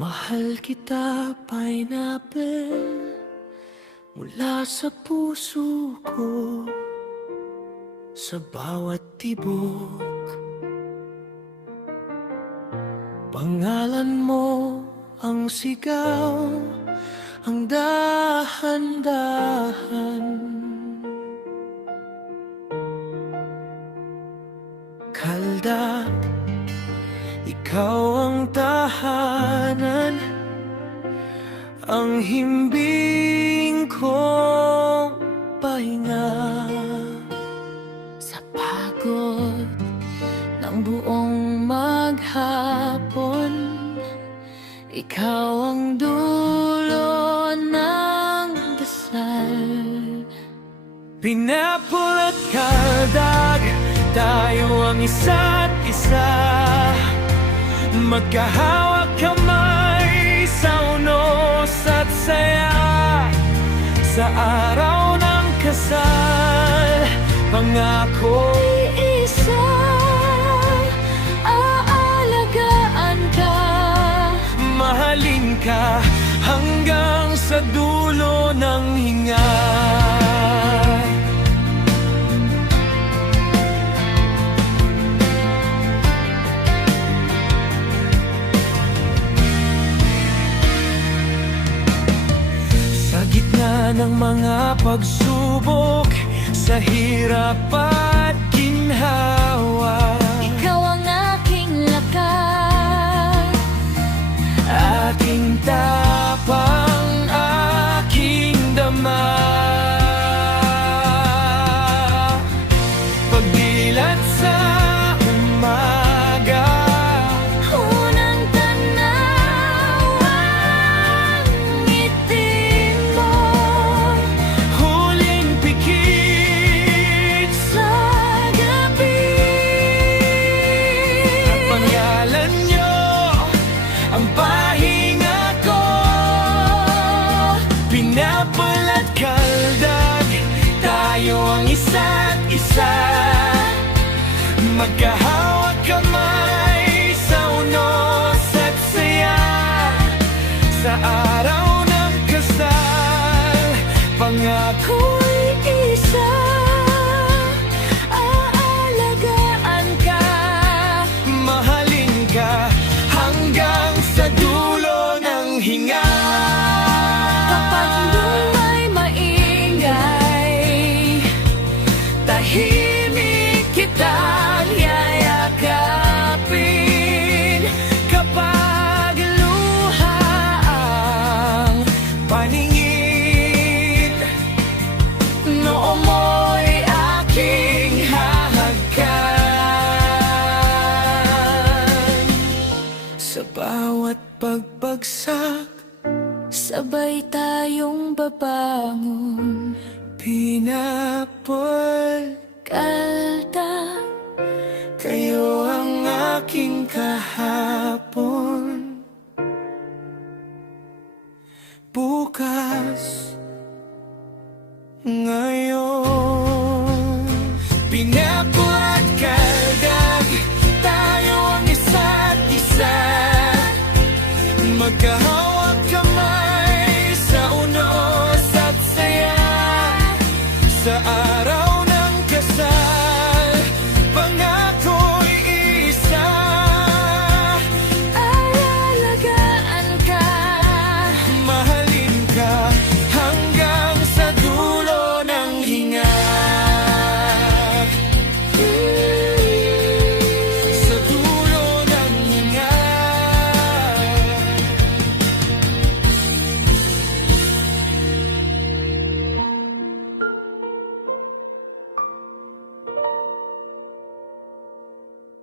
Mahal kita, pineapple, mula sa puso ko, sa bawat tibok. Pangalan mo ang sigaw, ang dahan-dahan. Kalda, ikaw ang tahanan, ang himbing kong pahinga. Sa pagod ng buong maghapon, ikaw ang dulo ng dasal. Pineapple at kaldag, tayo ang isa't isa. Magkahawak kamay sa unos at saya. Sa araw ng kasal, pangako'y Isa, aalagaan ka, mahalin ka hanggang sa dulo ng hinga. Sa gitna ng mga pagsubok, sa hirap at ginhawa, ikaw ang aking lakas, aking tapang, aking dama. Pagdilat sa umaga, unang tanaw ang ngiti mo, huling pikit sa gabi. at pangalan nyo ang pahinga ko. Pineapple at kaldag, tayo ang isa't isa. Magkahawak kamay sa unos at saya. Sa araw ng kasal, pangako'y Isa, aalagaan ka, mahalin ka hanggang sa dulo ng hinga. kapag luma'y maingay, tahimik kitang yayakapin. Kapag luha ang paningin, noo mo'y aking hahagkan. Sa bawat pagbagsak, sabay tayong babangon. pineapple, Kalda, kayo ang aking kahapon. Bukas, ngayon. Pineapple at kaldag, tayo ang isa't isa. Magkahawak kamay sa unos at saya. Sa